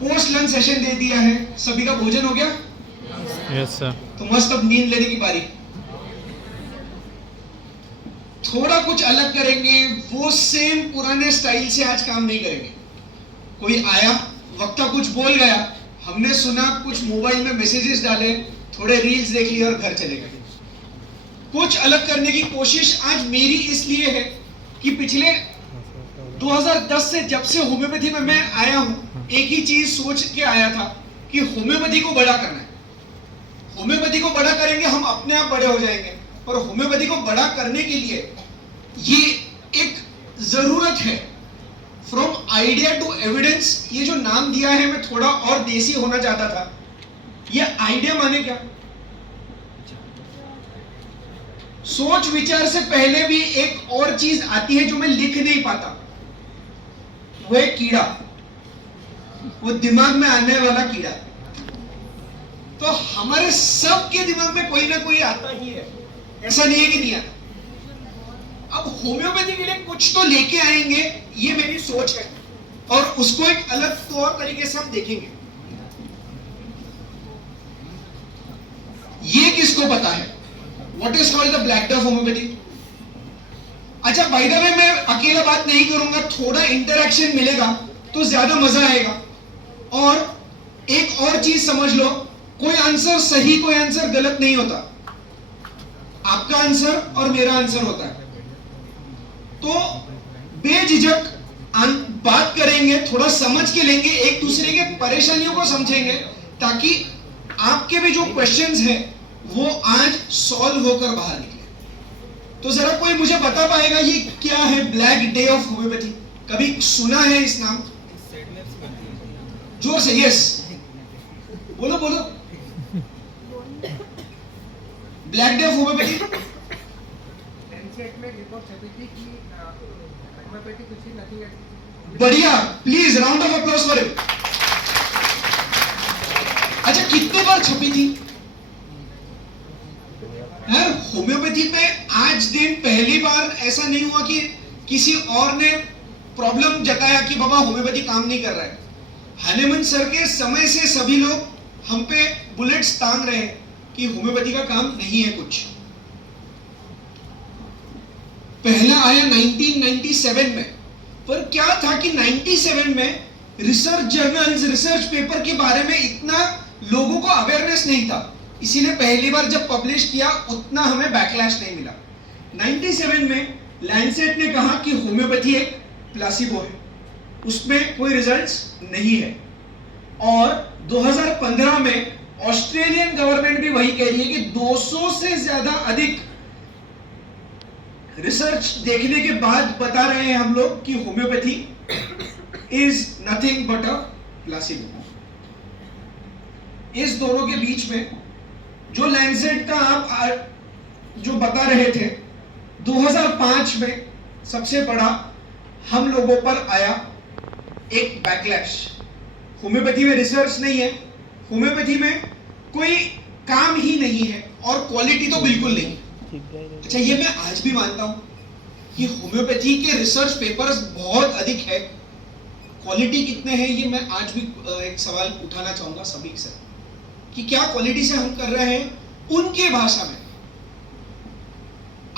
Post lunch session दे दिया है, सभी का भोजन हो गया? Yes sir. तो मस्त अब नींद लेने की बारी। थोड़ा कुछ अलग करेंगे, वो सेम पुराने स्टाइल से आज काम नहीं करेंगे। कोई आया, वक्ता कुछ बोल गया, हमने सुना, कुछ मोबाइल में मैसेजेस डाले, थोड़े रील्स देख लिए और घर चले गए। कुछ अलग करने की कोशिश आज मेरी इसलिए है कि पिछले 2010 से जब से होम्योपैथी में मैं आया हूं, एक ही चीज सोच के आया था कि होम्योपैथी को बड़ा करना है। होम्योपैथी को बड़ा करेंगे हम अपने आप बड़े हो जाएंगे, पर होम्योपैथी को बड़ा करने के लिए ये एक जरूरत है। फ्रॉम आइडिया टू एविडेंस, ये जो नाम दिया है, मैं थोड़ा और देसी होना चाहता था। ये आइडिया माने क्या? सोच विचार से पहले भी एक और चीज आती है जो मैं लिख नहीं पाता, वो है कीड़ा, वो दिमाग में आने वाला कीड़ा। तो हमारे सबके दिमाग में कोई ना कोई आता ही है, ऐसा नहीं है कि नहीं आता। अब होम्योपैथी के लिए कुछ तो लेके आएंगे, ये मेरी सोच है, और उसको एक अलग तौर तरीके से हम देखेंगे। ये किसको पता है what is called the black डफ होम्योपैथी? अच्छा, बाय द वे मैं अकेला बात नहीं करूंगा, थोड़ा इंटरेक्शन मिलेगा तो ज्यादा मजा आएगा। और एक और चीज समझ लो, कोई आंसर सही, कोई आंसर गलत नहीं होता। आपका आंसर और मेरा आंसर होता है। तो बेझिझक बात करेंगे, थोड़ा समझ के लेंगे, एक दूसरे के परेशानियों को समझेंगे, ताकि आपके भी जो क्वेश्चंस हैं वो आज सॉल्व होकर बाहर निकले। तो जरा कोई मुझे बता पाएगा ये क्या है ब्लैक डे ऑफ होम्योपैथी? कभी सुना है इस नाम? जोर से यस बोलो बोलो। ब्लैक डे ऑफ होम्योपैथी बढ़िया, please round of applause for it. अच्छा, कितने बार छपी थी यार होम्योपैथी पे? आज दिन पहली बार ऐसा नहीं हुआ कि किसी और ने प्रॉब्लम जताया कि बाबा होम्योपैथी काम नहीं कर रहा है। हनीमन सर के समय से सभी लोग हम पे बुलेट्स तान रहे हैं कि होम्योपैथी का काम नहीं है कुछ। पहला आया 1997 में, पर क्या था कि 97 में रिसर्च जर्नल्स, रिसर्च पेपर के बारे में इतना लोगों को अवेयरनेस नहीं था, इसीलिए पहली बार जब पब्लिश किया उतना हमें बैकलैश नहीं मिला। 97 में लैंसेट ने कहा कि होम्योपैथी एक प्लासिबो है, उसमें कोई रिजल्ट्स नहीं है। और 2015 में ऑस्ट्रेलियन गवर्नमेंट भी वही कह रही है कि 200 से ज्यादा अधिक रिसर्च देखने के बाद बता रहे हैं हम लोग कि homeopathy is nothing but a placebo. इस दोनों के बीच में जो लैंसेट का आप जो बता रहे थे, 2005 में सबसे बड़ा हम लोगों पर आया एक बैकलैश। होम्योपैथी में रिसर्च नहीं है, होम्योपैथी में कोई काम ही नहीं है, और क्वालिटी तो बिल्कुल नहीं। अच्छा, ये मैं आज भी मानता हूं कि होम्योपैथी के रिसर्च पेपर्स बहुत अधिक है, क्वालिटी कितने हैं ये मैं आज भी एक सवाल उठाना चाहूंगा सभी से, कि क्या क्वालिटी से हम कर रहे हैं उनके भाषा में।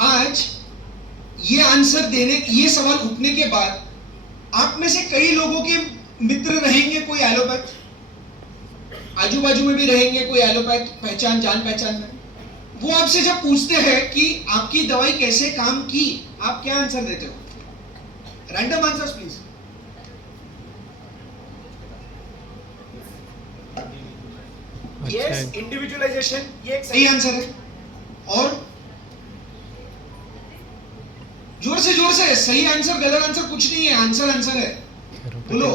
आज ये आंसर देने, ये सवाल उठने के बाद आप में से कई लोगों के मित्र रहेंगे, कोई एलोपैथ, आजू बाजू में भी रहेंगे कोई एलोपैथ, पहचान जान पहचान में। वो आपसे जब पूछते हैं कि आपकी दवाई कैसे काम की, आप क्या आंसर देते हो? Random answers please. Yes, individualisation, ये एक सही आंसर है। और जोर से सही आंसर गलत आंसर कुछ नहीं है, आंसर आंसर है, बोलो।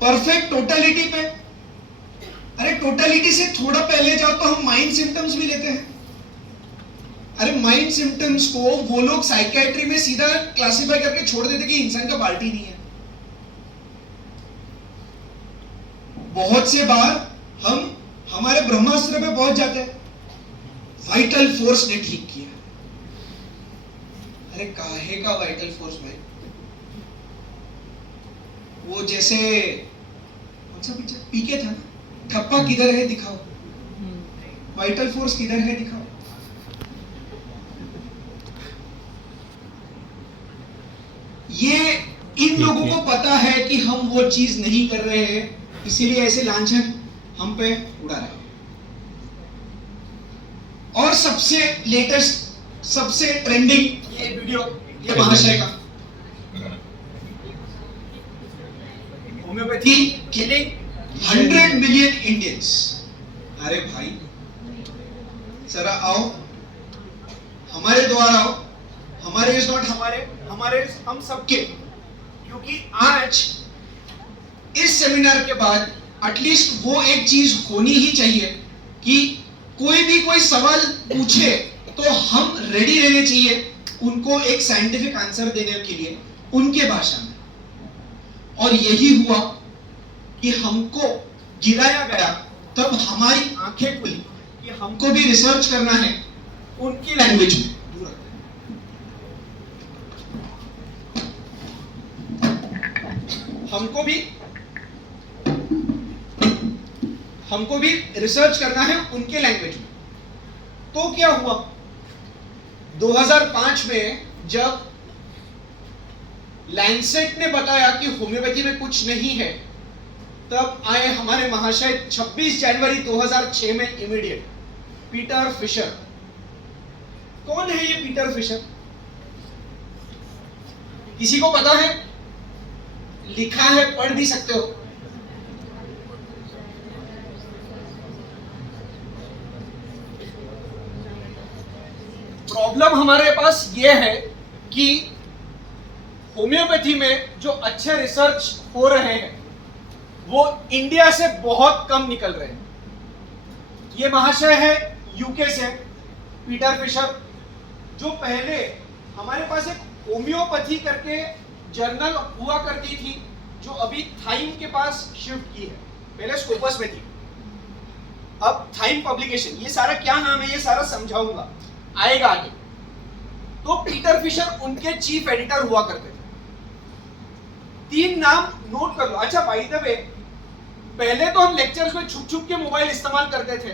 परफेक्ट टोटलिटी पे। अरे टोटलिटी से थोड़ा पहले जाओ तो हम माइंड सिम्टम्स भी लेते हैं। अरे माइंड सिम्टम्स को वो लोग साइकियाट्री में सीधा क्लासिफाई करके छोड़ देते कि इंसान का पार्टी नहीं है। बहुत से बार हम हमारे ब्रह्मास्त्र पे पहुंच जाते हैं, वाइटल फोर्स ने ठीक किया। अरे काहे का वाइटल फोर्स भाई? वो जैसे कौन सा पिक्चर पीके था ना, ठप्पा किधर है दिखाओ, वाइटल फोर्स किधर है दिखाओ। ये इन लोगों को पता है कि हम वो चीज नहीं कर रहे हैं, इसीलिए ऐसे लांछन हम पे उड़ा रहे हैं। और सबसे लेटेस्ट, सबसे ट्रेंडिंग ये वीडियो, ये महाशय का होम्योपैथी किलिंग 100 मिलियन इंडियंस। अरे भाई जरा आओ, हमारे द्वार आओ, हमारे इज नॉट हमारे हम सबके, क्योंकि आज इस सेमिनार के बाद एटलीस्ट वो एक चीज होनी ही चाहिए कि कोई भी कोई सवाल पूछे तो हम रेडी रहने चाहिए उनको एक साइंटिफिक आंसर देने के लिए उनके भाषा में। और यही हुआ कि हमको गिराया गया, तब हमारी आंखें खुली कि हमको भी रिसर्च करना है उनकी लैंग्वेज में। हमको भी रिसर्च करना है उनके लैंग्वेज में। तो क्या हुआ, 2005 में जब लैंसेट ने बताया कि होम्योपैथी में कुछ नहीं है, तब आए हमारे महाशय 26 जनवरी 2006 में इमीडिएट पीटर फिशर। कौन है ये पीटर फिशर? किसी को पता है? लिखा है, पढ़ भी सकते हो। प्रॉब्लम हमारे पास ये है कि होम्योपैथी में जो अच्छे रिसर्च हो रहे हैं वो इंडिया से बहुत कम निकल रहे हैं। ये महाशय है यूके से, पीटर फिशर, जो पहले हमारे पास एक होम्योपैथी करके जर्नल हुआ करती थी, जो अभी थाइम के पास शिफ्ट की है, पहले स्कोपस में थी, अब थाइम पब्लिकेशन। ये सारा क्या नाम है, ये सारा समझाऊंगा, आएगा आगे। तो पीटर फिशर उनके चीफ एडिटर हुआ करते थे। 3 नाम नोट कर लो। अच्छा, बाय द वे, पहले तो हम लेक्चर्स में छुप छुप के मोबाइल इस्तेमाल करते थे,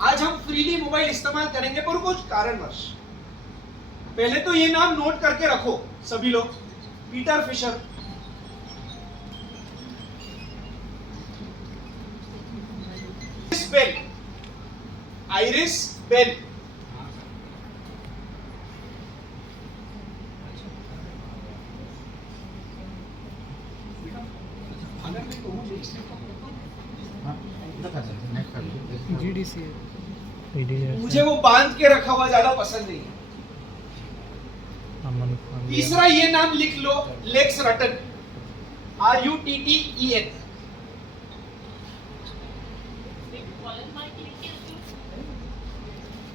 आज हम फ्रीली मोबाइल इस्तेमाल करेंगे पर कुछ कारणवश। पहले तो ये नाम नोट करके रखो सभी लोग, Peter Fisher. Bell, Iris Bell, मुझे वो बांध के रखा हुआ ज्यादा पसंद नहीं है। तीसरा ये नाम लिख लो, लेक्स रटन, RUTTEN।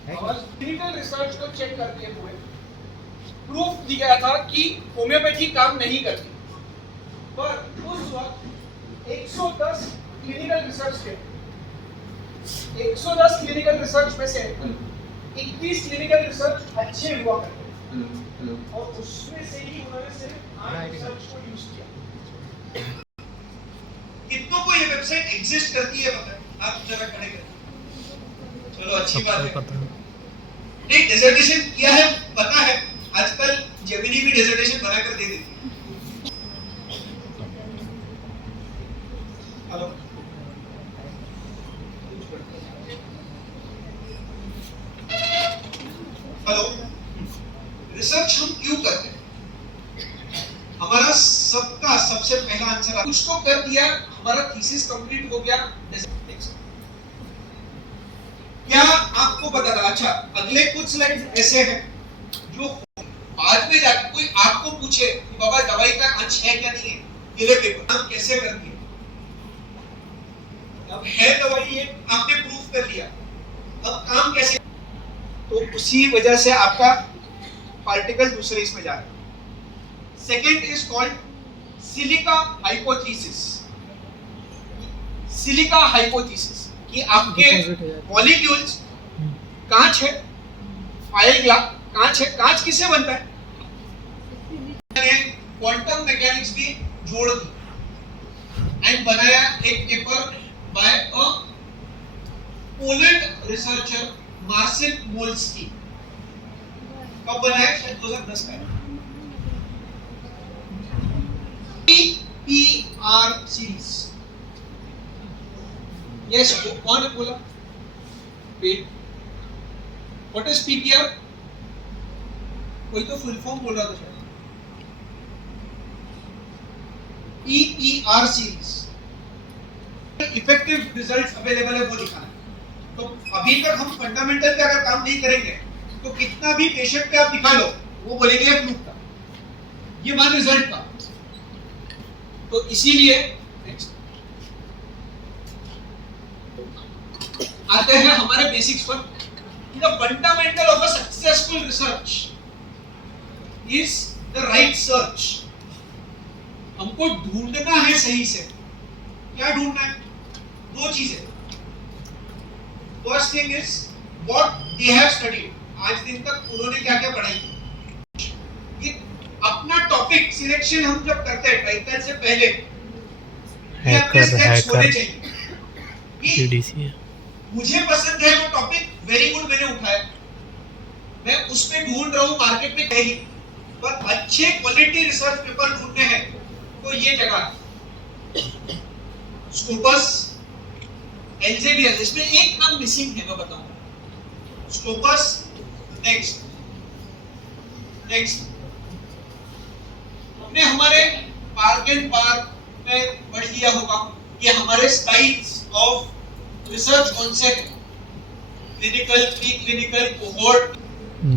क्लिनिकल रिसर्च को चेक करते हुए प्रूफ दिया था कि होम्योपैथी काम नहीं करती, पर उस वक्त 110 क्लिनिकल रिसर्च थे। 110 क्लिनिकल रिसर्च में से 21 क्लिनिकल रिसर्च अच्छे हुआ करते, और उसमें से ही उन्होंने सिर्फ 8 रिसर्च को यूज किया। कितनों को ये वेबसाइट एग्जिस्ट करती है पता? आप जरा खड़े करें। चलो अच्छी बात है। एक डिसर्टेशन किया है पता है, आजकल जेमिनी भी डिसर्टेशन बनाकर दे देती है। हेलो, रिसर्च हम क्यों करते हैं? हमारा सबका सबसे पहला आंसर, कुछ तो कर दिया, हमारा थीसिस कंप्लीट हो गया। क्या आपको पता था? अच्छा, अगले कुछ स्लाइड ऐसे हैं जो बाद में जाकर कोई आपको पूछे कि बाबा दवाई का अंश है क्या नहीं है, ये पेपर काम कैसे करती है। अब है दवाई, ये आपने प्रूफ कर लिया, अब काम कैसे, तो उसी वजह से आपका पार्टिकल दूसरे इसमें जा रहा है। Second is called silica hypothesis. Silica hypothesis कि आपके मॉलिक्यूल्स कांच है, फाइल ग्लास कांच है। कांच किससे बनता है? क्वांटम मैकेनिक्स भी जोड़ दी। एंड बनाया एक पेपर बाय अ पोलैंड रिसर्चर मार्सिल मोल्स्की। कब बनाया? शायद 2010 का। PPR series. यस, कौन है बोला? What is PPR? कोई तो फुल फॉर्म बोल रहा था शायद। PPR series. Effective results available है वो दिखाना। तो अभी तक हम फंडामेंटल पे अगर काम नहीं करेंगे तो कितना भी पेशेंट पे आप दिखा लो वो बोलेंगे ये फ्लूक था, ये वन रिजल्ट था। तो इसीलिए आते हैं हमारे बेसिक्स पर। The fundamental of a successful research is the right search. हमको ढूंढना है सही से। क्या ढूंढना है? दो चीजें। First thing is what they have studied. आज दिन तक उन्होंने क्या क्या पढ़ाई की। ये अपना टॉपिक सिलेक्शन हम जब करते हैं टाइटल से पहले ये अपने स्टेप्स होने चाहिए। यूडीसी मुझे पसंद है वो टॉपिक, वेरी गुड, मैंने उठाया, मैं उस पे ढूंढ रहा हूँ मार्केट में कहीं, पर अच्छे क्वालिटी रिसर्च पेपर ढूंढने हैं तो ये जगह स्कोपस, एल्सेवियर। इसमें एक नाम मिसिंग है, मैं बताऊंगा। स्कोपस, नेक्स्ट हमने हमारे पार्क एंड पार्क में पढ़ लिया होगा कि हमारे स्टाइल्स ऑफ रिसर्च कौन से हैं। Clinical, pre clinical, cohort.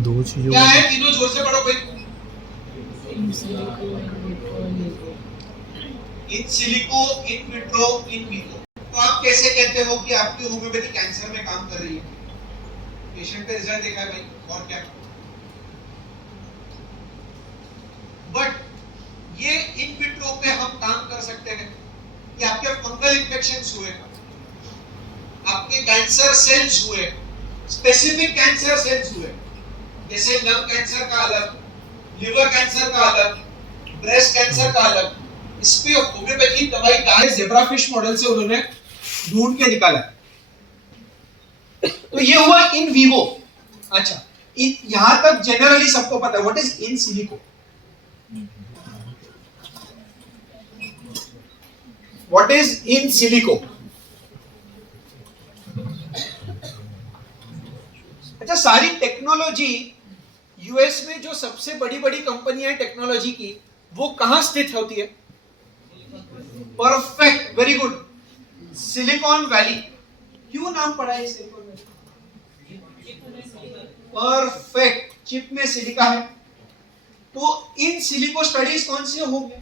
दो चीजों क्या है तीनों? जोर से पढ़ो भाई। In silico, in vitro, in vivo. तो आप कैसे कहते हो कि आपकी होम्योपैथी कैंसर में काम कर रही है? पेशेंट का रिजल्ट देखा है भाई, और क्या। बट ये इन विट्रो पे हम काम कर सकते हैं कि आपके फंगल इन्फेक्शंस हुए, आपके कैंसर सेल्स हुए, स्पेसिफिक कैंसर सेल्स हुए, जैसे लंग कैंसर का अलग, लिवर कैंसर का अलग, ब्रेस्ट कैंसर का अलग। इस पे होम्योपैथी दवाई का ज़ेब्राफिश मॉडल से उन्होंने ढूंढ के निकाला। तो ये हुआ इन विवो। अच्छा, यहां तक जनरली सबको पता है what is in silico. What is in silico? अच्छा, सारी टेक्नोलॉजी यूएस में जो सबसे बड़ी बड़ी कंपनियां हैं टेक्नोलॉजी की, वो कहां स्थित होती है? Perfect, very good, silicon valley. क्यों नाम पड़ा है सिलिकॉन वैली? परफेक्ट, चिप में सिलिका है। तो इन सिलिको स्टडीज कौन से होंगे?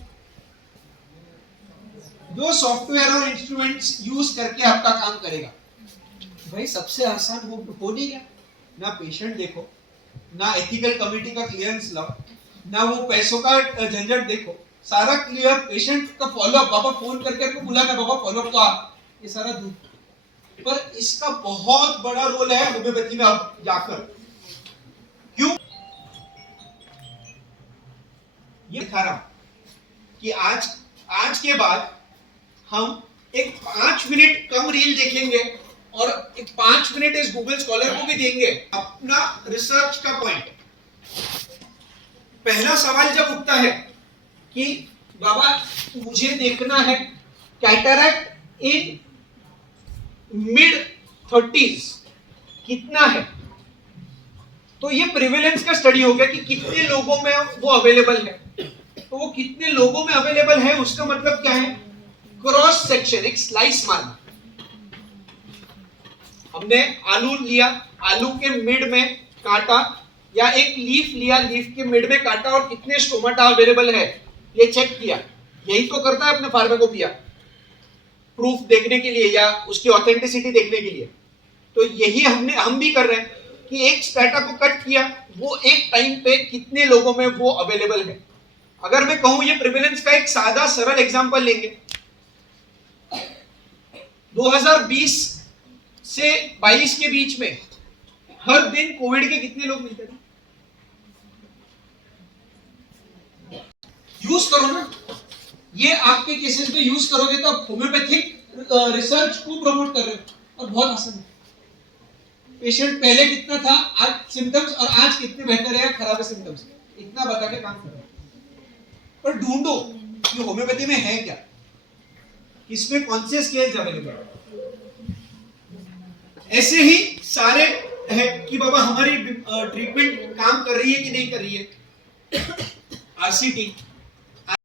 जो सॉफ्टवेयर और इंस्ट्रूमेंट्स यूज करके आपका काम करेगा। भाई सबसे आसान हो नहीं गया। ना पेशेंट देखो, ना एथिकल कमिटी का क्लियरेंस लाओ, ना वो पैसों का झंझट देखो, सारा क्लियर। पेशेंट का फॉलोअप, बाबा फोन करके बुलाना, बाबा फॉलोअप तो आ, ये सारा दूर। पर इसका बहुत बड़ा रोल है होम्योपैथी में अब जाकर। क्यों? ये दिखा रहा कि आज के बाद हम एक 5 मिनट कम रील देखेंगे और एक 5 मिनट इस गूगल स्कॉलर को भी देंगे। अपना रिसर्च का पॉइंट, पहला सवाल जब उठता है कि बाबा मुझे देखना है कैटरैक्ट इन मिड 30s कितना है, तो ये प्रिवेलेंस का स्टडी हो गया कि कितने लोगों में वो अवेलेबल है। तो वो कितने लोगों में अवेलेबल है उसका मतलब क्या है? क्रॉस सेक्शन, एक स्लाइस मारना। हमने आलू लिया, आलू के मिड में काटा, या एक लीफ लिया, लीफ के मिड में काटा और कितने स्टोमाटा अवेलेबल है ये चेक किया। यही तो करता है अपने फार्माकोपिया, प्रूफ देखने के लिए या उसकी ऑथेंटिसिटी देखने के लिए। तो यही हम भी कर रहे हैं कि एक स्टेटा को कट किया, वो एक टाइम पे कितने लोगों में वो अवेलेबल है। अगर मैं कहूं, ये प्रिवेलेंस का एक सादा सरल एग्जांपल लेंगे। 2020 से 22 के बीच में हर दिन कोविड के कितने लोग मिलते थे? यूज करो ना, ये आपके केसेस में यूज करोगे तो आप होम्योपैथिक रिसर्च को प्रमोट कर रहे हो और बहुत आसान है। पेशेंट पहले कितना था, आज सिम्टम्स, और आज कितने बेहतर है या खराब है सिम्टम्स, इतना बता के काम करो। पर ढूंढो कि होम्योपैथी में है क्या, इसमें कौन से स्केल्स अवेलेबल है। ऐसे ही सारे है कि बाबा हमारी ट्रीटमेंट काम कर रही है कि नहीं कर रही है। आरसीटी